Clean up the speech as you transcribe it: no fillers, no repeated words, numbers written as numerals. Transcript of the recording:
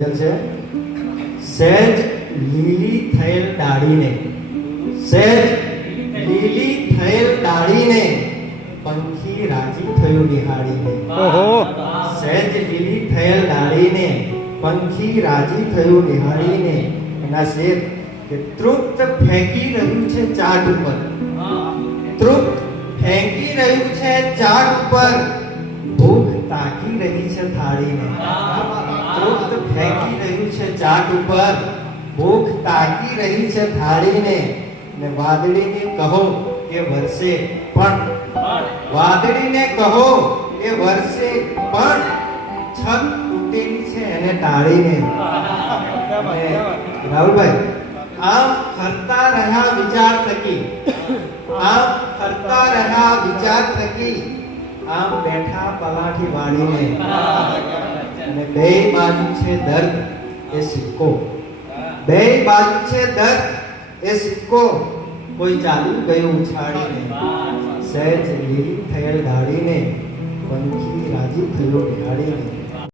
છે સહેજ લીલી થયેલ ડાળીને, સહેજ લીલી થયેલ ડાળીને પંખી રાજી થયું નિહાળીને. ઓહો, સહેજ લીલી થયેલ ડાળીને પંખી રાજી થયું નિહાળીને. એના શેર કે તૃપ્ત ફેંકી રહ્યું છે ચાટ ઉપર, તૃપ્ત ફેંકી રહ્યું છે ચાટ ઉપર, ભૂખ તાકી રહી છે થાળીને. તૃપ્ત ફેંકી રહ્યું છે ચાટ ઉપર, ભૂખ તાકી રહી છે થાળીને. ને વાદળીને કહો કે વરસે પણ, વાદળીને કહો કે વરસે પણ, છત તૂટેલી છે એને ટાળીને. રાહુલભાઈ, આમ ફરતા રહ્યા વિચાર થકી, આમ ફરતા રહ્યા વિચાર થકી, આમ બેઠા પલાઠી વાળીને. અને બે બાજુ છે દર્દ એ સિક્કો, બે બાજુ છે દર્દ એ સિક્કો, કોઈ ચાલ્યું ગયું ઉછાળીને. સહેજ લીલી થયેલ ડાળીને પંખી રાજી થયું નિહાળીને.